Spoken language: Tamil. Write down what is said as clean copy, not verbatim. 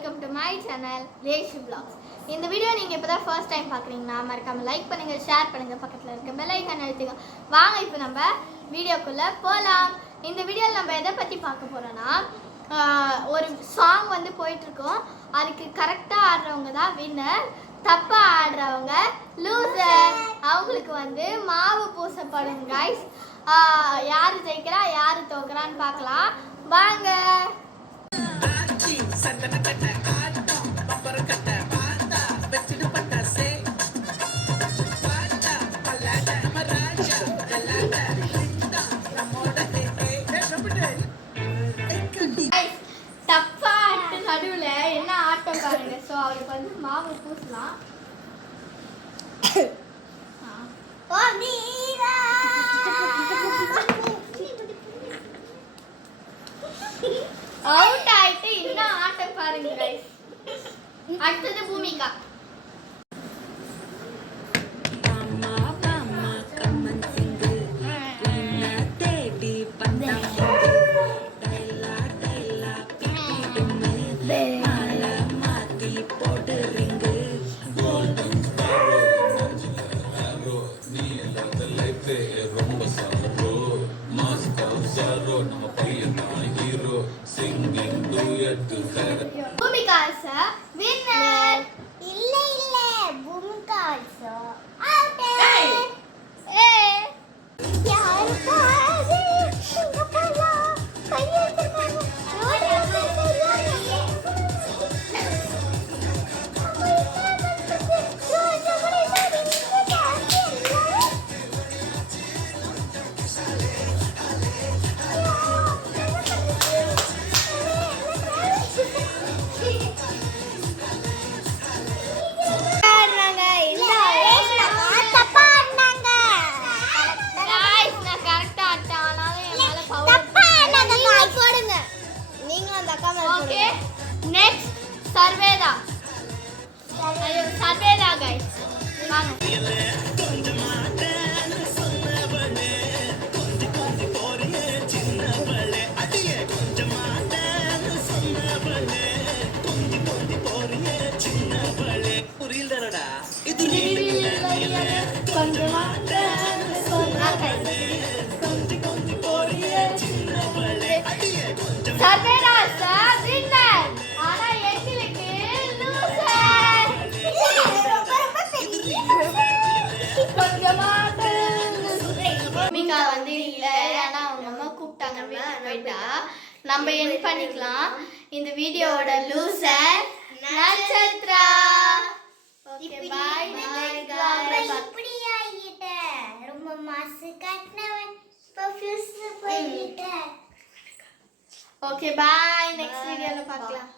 வெல்கம் டு மை சேனல் லேஷ் vlogs. இந்த வீடியோ நீங்கள் இப்போ தான் ஃபர்ஸ்ட் டைம் பார்க்குறீங்கன்னா மறக்காமல் லைக் பண்ணுங்கள், ஷேர் பண்ணுங்கள், பக்கத்தில் இருக்க பெல் ஐக்கான் அழுத்துங்க. வாங்க இப்போ நம்ம வீடியோக்குள்ளே போகலாம். இந்த வீடியோவில் நம்ம எதை பற்றி பார்க்க போகிறோன்னா, ஒரு சாங் வந்து போயிட்டுருக்கோம். அதுக்கு கரெக்டாக ஆடுறவங்க தான் வின்னர், தப்பாக ஆடுறவங்க லூசர். அவங்களுக்கு வந்து மாவு பூசப்படும் கைஸ். யார் ஜெயிக்கிறா யார் தோக்குறான்னு பார்க்கலாம் வாங்க. தப்பா ஆட்டு நடுவுல என்ன ஆட்டம் பாருங்க. சோ அவருக்கு வந்து மாவு பூசலாம். அவுட் ஆயிட்டு இன்னும் ஆட்டம் பாருங்க கைஸ். அடுத்தது பூமிகா. Bhumika also winner. இல்ல Bhumika also out. யாரு பாரு இங்க போலா கையெடுங்க. Okay, next Sarveda. Sarveda guys. Sarveda sir winner. ஆனா எங்களுக்கு லூசர். பூமிகா வந்து இல்ல, ஏன்னா அவங்க அம்மா கூப்பிட்டாங்க போயிட்டா. நம்ம என் பண்ணிக்கலாம். இந்த வீடியோவோட லூசர் நட்சத்ரா. Okay bye. இப்படி ஆயிட்ட ரொம்ப மாசு கட்டனவன் பர்ஃபியூஸ் போயிட்ட. Okay bye. நெக்ஸ்ட் வீடியோல பார்க்கலாம்.